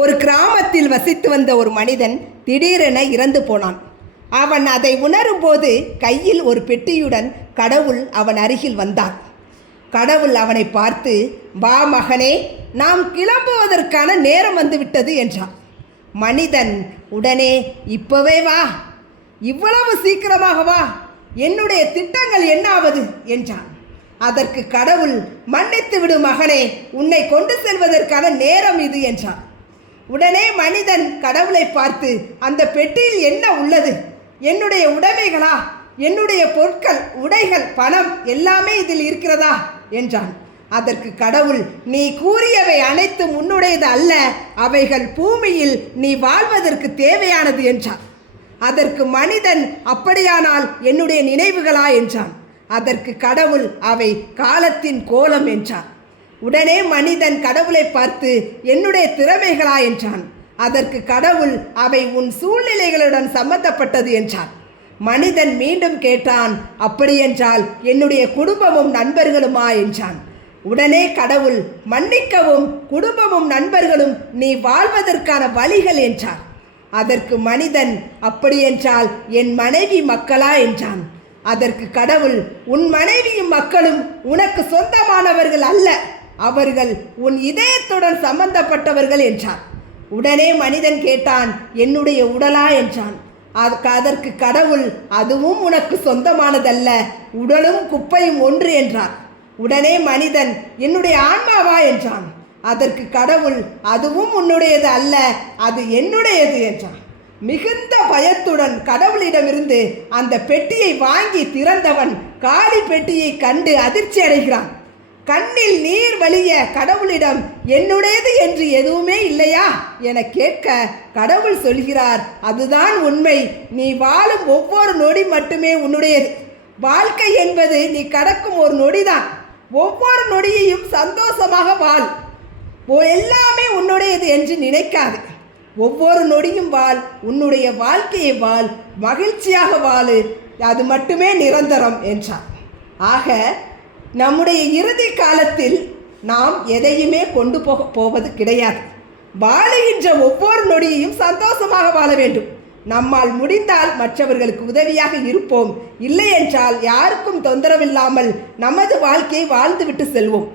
ஒரு கிராமத்தில் வசித்து வந்த ஒரு மனிதன் திடீரென இறந்து போனான். அவன் அதை உணரும்போது கையில் ஒரு பெட்டியுடன் கடவுள் அவன் அருகில் வந்தார். கடவுள் அவனை பார்த்து, வா மகனே, நாம் கிளம்புவதற்கான நேரம் வந்துவிட்டது என்றார். மனிதன் உடனே, இப்பவே வா, இவ்வளவு சீக்கிரமாக வா, என்னுடைய திட்டங்கள் என்னாவது என்றான். அதற்கு கடவுள், மன்னித்து விடு மகனே, உன்னை கொண்டு செல்வதற்கான நேரம் இது என்றார். உடனே மனிதன் கடவுளை பார்த்து, அந்த பெட்டியில் என்ன உள்ளது? என்னுடைய உடைமைகளா? என்னுடைய பொருட்கள், உடைகள், பணம் எல்லாமே இதில் இருக்கிறதா என்றான். அதற்கு கடவுள், நீ கூறியவை அனைத்தும் உன்னுடையது அல்ல, அவைகள் பூமியில் நீ வாழ்வதற்கு தேவையானது என்றான். அதற்கு மனிதன், அப்படியானால் என்னுடைய நினைவுகளா என்றான். அதற்கு கடவுள், அவை காலத்தின் கோலம் என்றான். உடனே மனிதன் கடவுளை பார்த்து, என்னுடைய திறமைகளா என்றான். அதற்கு கடவுள், அவை உன் சூழ்நிலைகளுடன் சம்பந்தப்பட்டது என்றான். மனிதன் மீண்டும் கேட்டான், அப்படியென்றால் என்னுடைய குடும்பமும் நண்பர்களுமா என்றான். உடனே கடவுள், மன்னிக்கவும், குடும்பமும் நண்பர்களும் நீ வாழ்வதற்கான வழிகள் என்றார். அதற்கு மனிதன், அப்படியென்றால் என் மனைவி மக்களா என்றான். அதற்கு கடவுள், உன் மனைவியும் மக்களும் உனக்கு சொந்தமானவர்கள் அல்ல, அவர்கள் உன் இதயத்துடன் சம்பந்தப்பட்டவர்கள் என்றான். உடனே மனிதன் கேட்டான், என்னுடைய உடலா என்றான். அதற்கு கடவுள், அதுவும் உனக்கு சொந்தமானதல்ல, உடலும் குப்பையும் ஒன்று என்றார். உடனே மனிதன், என்னுடைய ஆன்மாவா என்றான். அதற்கு கடவுள், அதுவும் உன்னுடையது அல்ல, அது என்னுடையது என்றான். மிகுந்த பயத்துடன் கடவுளிடமிருந்து அந்த பெட்டியை வாங்கி திறந்தவன் காலி பெட்டியை கண்டு அதிர்ச்சி அடைகிறான். கண்ணில் நீர் வழிய கடவுளிடம், என்னுடையது என்று எதுவுமே இல்லையா என கேட்க கடவுள் சொல்கிறார், அதுதான் உண்மை, நீ வாழும் ஒவ்வொரு நொடி மட்டுமே உன்னுடையது. வாழ்க்கை என்பது நீ கடக்கும் ஒரு நொடிதான். ஒவ்வொரு நொடியையும் சந்தோஷமாக வாழ். எல்லாமே உன்னுடையது என்று நினைக்காது. ஒவ்வொரு நொடியும் வாழ், உன்னுடைய வாழ்க்கையை வாழ், மகிழ்ச்சியாக வாழு, அது மட்டுமே நிரந்தரம் என்றார். ஆக நம்முடைய இறுதி காலத்தில் நாம் எதையுமே கொண்டு போவது கிடையாது. வாழுகின்ற ஒவ்வொரு நொடியையும் சந்தோஷமாக வாழ வேண்டும். நம்மால் முடிந்தால் மற்றவர்களுக்கு உதவியாக இருப்போம், இல்லை என்றால் யாருக்கும் தொந்தரவில்லாமல் நமது வாழ்க்கையை வாழ்ந்துவிட்டு செல்வோம்.